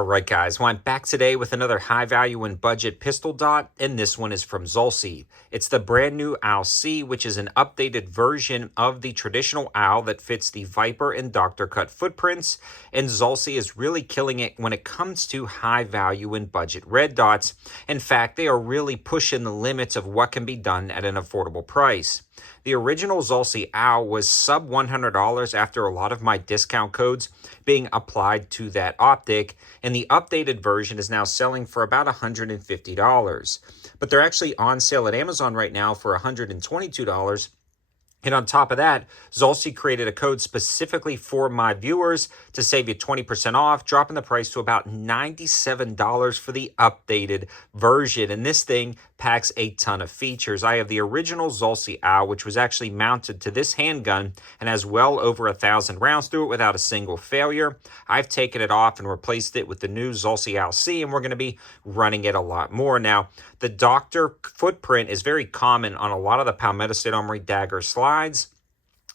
All right, guys. Well, I'm back today with another high value and budget pistol dot, and this one is from Zulisy. It's the brand new OWLc, which is an updated version of the traditional OWL that fits the Viper and Dr. Cut footprints, and Zulisy is really killing it when it comes to high value and budget red dots. In fact, they are really pushing the limits of what can be done at an affordable price. The original Zulisy OWL was sub $100 after a lot of my discount codes being applied to that optic, and the updated version is now selling for about $150. But they're actually on sale at Amazon right now for $122. And on top of that, Zulisy created a code specifically for my viewers to save you 20% off, dropping the price to about $97 for the updated version. And this thing packs a ton of features. I have the original Zulisy OWL, which was actually mounted to this handgun and has well over 1,000 rounds through it without a single failure. I've taken it off and replaced it with the new ZulisyOWLc, and we're going to be running it a lot more. Now, the Doctor footprint is very common on a lot of the Palmetto State Armory dagger slides.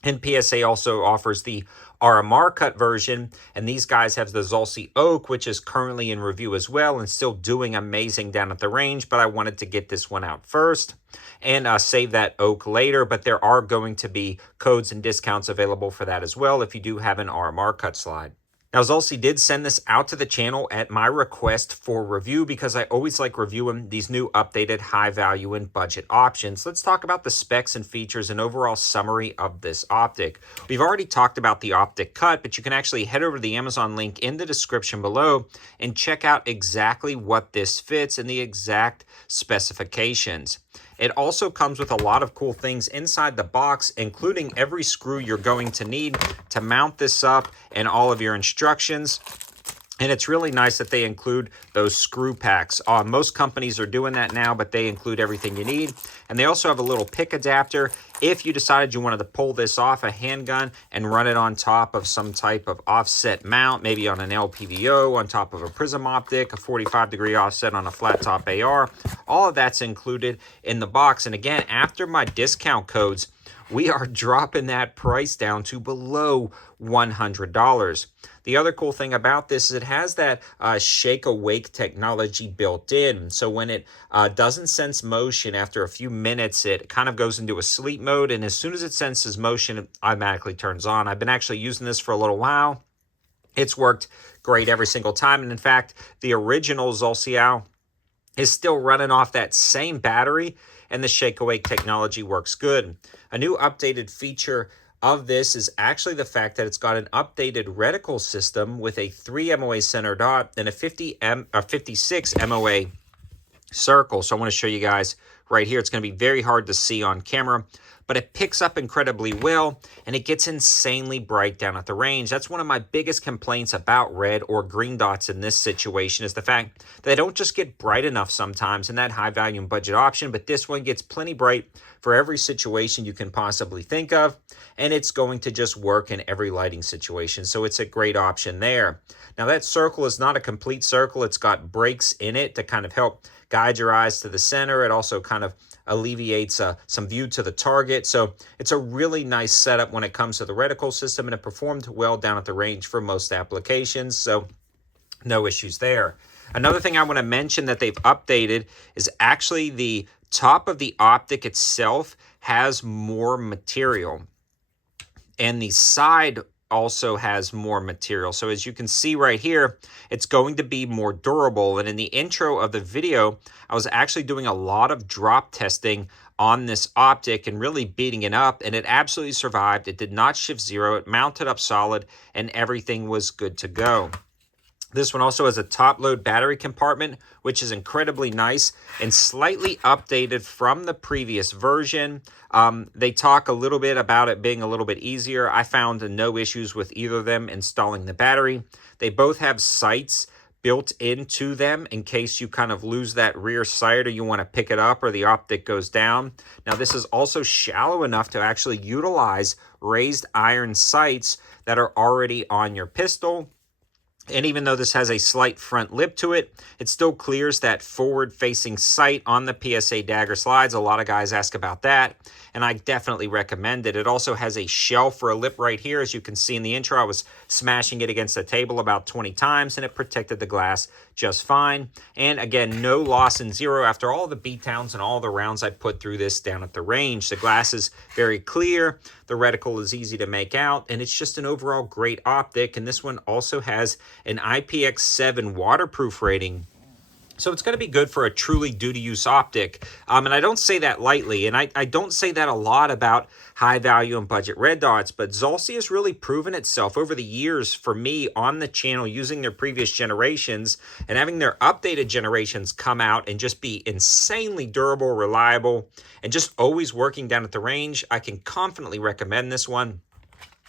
And PSA also offers the RMR cut version, and these guys have the ZulisyOWLc, which is currently in review as well and still doing amazing down at the range, but I wanted to get this one out first and save that OWLc later, but there are going to be codes and discounts available for that as well if you do have an RMR cut slide. Now, Zulisy did send this out to the channel at my request for review because I always like reviewing these new updated high value and budget options. Let's talk about the specs and features and overall summary of this optic. We've already talked about the optic cut, but you can actually head over to the Amazon link in the description below and check out exactly what this fits and the exact specifications. It also comes with a lot of cool things inside the box, including every screw you're going to need to mount this up and all of your instructions. And it's really nice that they include those screw packs. Most companies are doing that now, but they include everything you need. And they also have a little pick adapter if you decided you wanted to pull this off a handgun and run it on top of some type of offset mount, maybe on an LPVO, on top of a prism optic, a 45-degree offset on a flat top AR. All of that's included in the box. And again, after my discount codes, we are dropping that price down to below $100. The other cool thing about this is it has that shake awake technology built in. So when it doesn't sense motion after a few minutes, it kind of goes into a sleep mode. And as soon as it senses motion, it automatically turns on. I've been actually using this for a little while. It's worked great every single time. And in fact, the original ZulisyOWL is still running off that same battery, and the shake awake technology works good. A new updated feature of this is actually the fact that it's got an updated reticle system with a 3 MOA center dot and a 56 MOA circle. So I want to show you guys right here. It's going to be very hard to see on camera, but it picks up incredibly well, and it gets insanely bright down at the range. That's one of my biggest complaints about red or green dots in this situation, is the fact that they don't just get bright enough sometimes in that high value and budget option, but this one gets plenty bright for every situation you can possibly think of, and it's going to just work in every lighting situation. So it's a great option there. Now, that circle is not a complete circle. It's got breaks in it to kind of help guide your eyes to the center. It also kind of alleviates some view to the target. So it's a really nice setup when it comes to the reticle system, and it performed well down at the range for most applications. So no issues there. Another thing I want to mention that they've updated is actually the top of the optic itself has more material, and the side also has more material. So as you can see right here, it's going to be more durable. And in the intro of the video, I was actually doing a lot of drop testing on this optic and really beating it up, and it absolutely survived. It did not shift zero. It mounted up solid, and everything was good to go. This one also has a top load battery compartment, which is incredibly nice and slightly updated from the previous version. They talk a little bit about it being a little bit easier. I found no issues with either of them installing the battery. They both have sights built into them in case you kind of lose that rear sight or you want to pick it up or the optic goes down. Now, this is also shallow enough to actually utilize raised iron sights that are already on your pistol. And even though this has a slight front lip to it, it still clears that forward-facing sight on the PSA dagger slides. A lot of guys ask about that. and I definitely recommend it. It also has a shelf for a lip right here. As you can see in the intro, I was smashing it against the table about 20 times, and it protected the glass just fine. And again, no loss in zero after all the beatdowns and all the rounds I put through this down at the range. The glass is very clear, the reticle is easy to make out, and it's just an overall great optic. And this one also has an IPX7 waterproof rating. So it's going to be good for a truly duty-use optic. And I don't say that lightly, and I don't say that a lot about high-value and budget red dots, but Zulisy has really proven itself over the years for me on the channel using their previous generations and having their updated generations come out and just be insanely durable, reliable, and just always working down at the range. I can confidently recommend this one.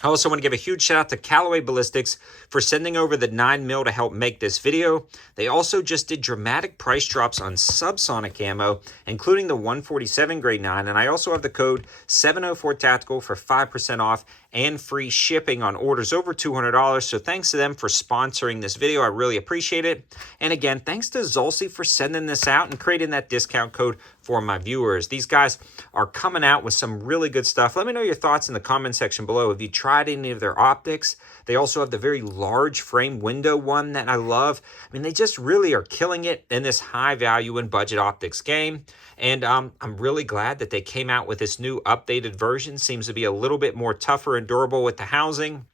I also want to give a huge shout out to Callaway Ballistics for sending over the 9mm to help make this video. They also just did dramatic price drops on subsonic ammo, including the 147 grade 9. And I also have the code 704TACTICAL for 5% off and free shipping on orders over $200. So thanks to them for sponsoring this video. I really appreciate it. And again, thanks to Zulisy for sending this out and creating that discount code for my viewers. These guys are coming out with some really good stuff. Let me know your thoughts in the comment section below. Have you tried any of their optics? They also have the very large frame window one that I love. I mean, they just really are killing it in this high value and budget optics game. And I'm really glad that they came out with this new updated version. Seems to be a little bit more tougher and durable with the housing.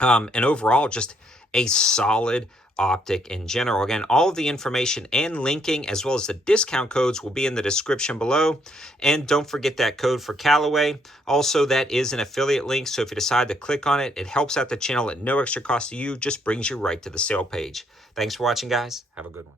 And overall, just a solid optic in general. Again, all of the information and linking as well as the discount codes will be in the description below. And don't forget that code for Callaway. Also, that is an affiliate link, so if you decide to click on it, it helps out the channel at no extra cost to you, just brings you right to the sale page. Thanks for watching, guys. Have a good one.